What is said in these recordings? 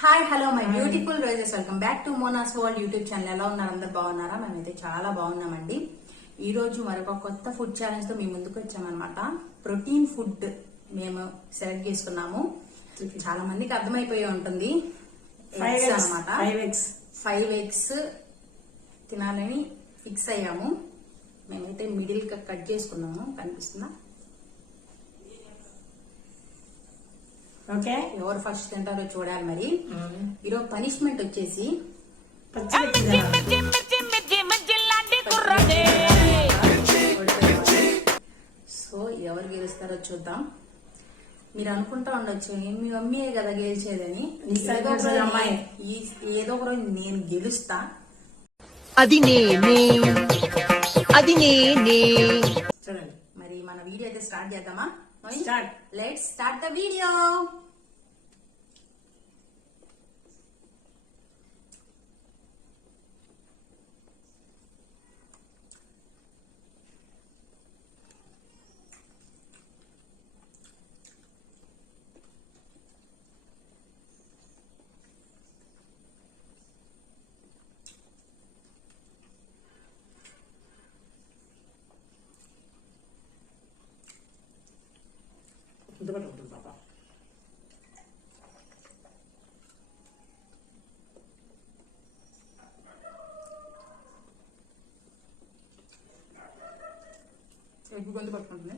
Hi hello my beautiful roses, welcome back to Mona's world YouTube channel. ఎలా ఉన్నారు? అందరు బాగున్నారా? మేమైతే చాలా బాగున్నామండి. ఈ రోజు మరొక కొత్త ఫుడ్ ఛాలెంజ్ తో మీ ముందుకు వచ్చామన్నమాట. ప్రోటీన్ ఫుడ్ మేము సెలెక్ట్ చేసుకున్నాము. చాలా మందికి అర్థమైపోయి ఉంటుంది. అన్నమాట 5 eggs తినాలని ఫిక్స్ అయ్యాము. మేమైతే మిడిల్ కట్ చేసుకున్నాము. కనిపిస్తుందా? ఓకే, ఎవరు ఫస్ట్ తింటారో చూడాలి. మరి ఈరోజు పనిష్మెంట్ వచ్చేసి సో ఎవరు గెలుస్తారో చూద్దాం. మీరు అనుకుంటా ఉండొచ్చు మీ మమ్మీయే కదా గెలిచేదని. ఏదో ఒక రోజు నేను గెలుస్తా. అది నేనే చూడండి. మరి మన వీడియో అయితే స్టార్ట్ చేద్దామా? Start. Let's start the video. ఇంతపాటు ఉంటుంది పాప. ఎగ్గు గొంతు పట్టుకుంటుంది.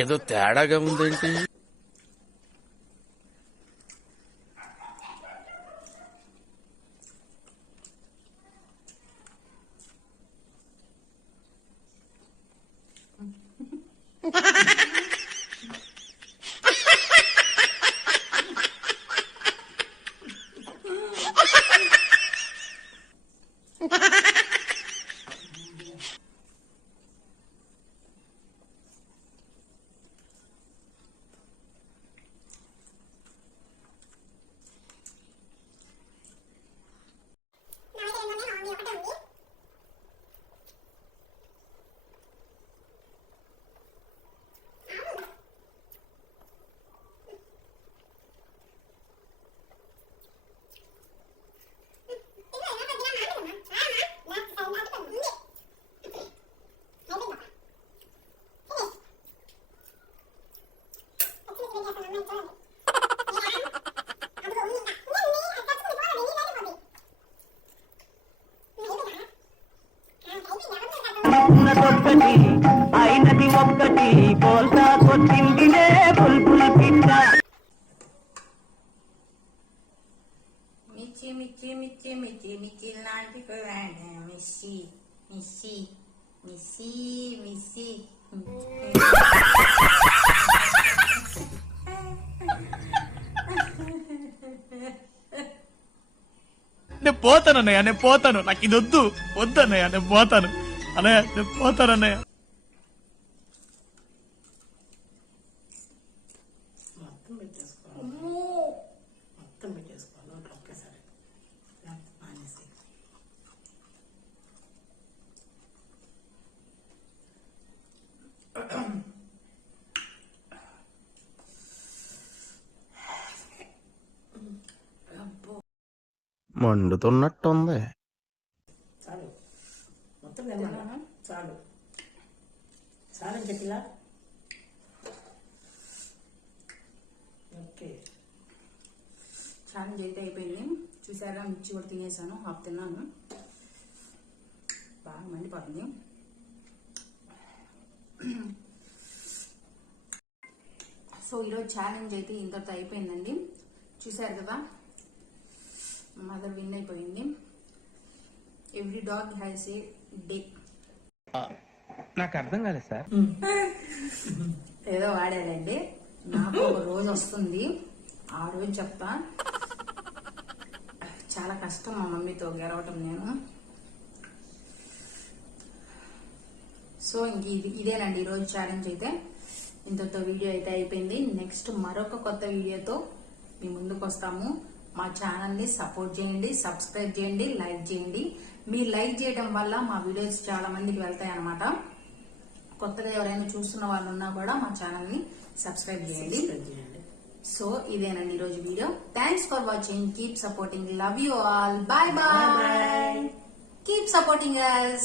ఏదో తేడాగా ఉందేంటి? ఉన్నదొక్కటి అయినది ఒక్కటి పోల్తా కొట్టిందినే బుల్బుల్ పిట్ట. మిర్చి మిర్చి మిర్చి మిర్చి మిర్చి లాంటి మిస్సి మిస్సి మిస్సి మిస్సి. నేను పోతాను అన్నయ్య, నేను పోతాను. నాకు ఇది వద్దు అన్నయ్య, నేను పోతాను అన్నయ్య, నేను పోతాను అన్నయ్య. మొత్తం పెట్టేసుకోవాలి, మొత్తం పెట్టేసుకోవాలి నోట్లో ఒకేసారి మానేసి. మండుతున్నట్టుంది. చాలు, మొత్తం తిన్నాను. చాలు చాలని చెప్పిలా. ఓకే, ఛాలెంజ్ అయితే అయిపోయింది. చూసారా, మిర్చి కూడా తినేసాను. హాఫ్ తిన్నాను. బాగా మండిపోతుంది. సో ఈరోజు ఛాలెంజ్ అయితే ఇంతటితో అయిపోయిందండి. చూసారు కదా, మదర్ విన్ అయిపోయింది. Every dog has a day. నాకు అర్థం కాలేదు సార్. ఏదో వాడాలండి. నాకు ఒక రోజు వస్తుంది, ఆ రోజు చెప్తా. చాలా కష్టం మా మమ్మీతో గెలవటం. నేను సో ఇంక ఇదేనండి ఈరోజు ఛాలెంజ్ అయితే. ఇంతతో వీడియో అయితే అయిపోయింది. నెక్స్ట్ మరొక కొత్త వీడియోతో మీ ముందుకు వస్తాము. మా ఛానల్ ని సపోర్ట్ చేయండి, సబ్స్క్రైబ్ చేయండి, లైక్ చేయండి. మీరు లైక్ చేయడం వల్ల మా వీడియోస్ చాలా మందికి వెళ్తాయి అన్నమాట. కొత్తగా ఎవరైనా చూస్తున్న వాళ్ళు ఉన్నా కూడా మా ఛానల్ ని సబ్స్క్రైబ్ చేయండి. చేయండి. సో ఇదేనండి ఈరోజు video. Thanks for watching. Keep supporting. Love you all. Bye bye. Keep supporting us.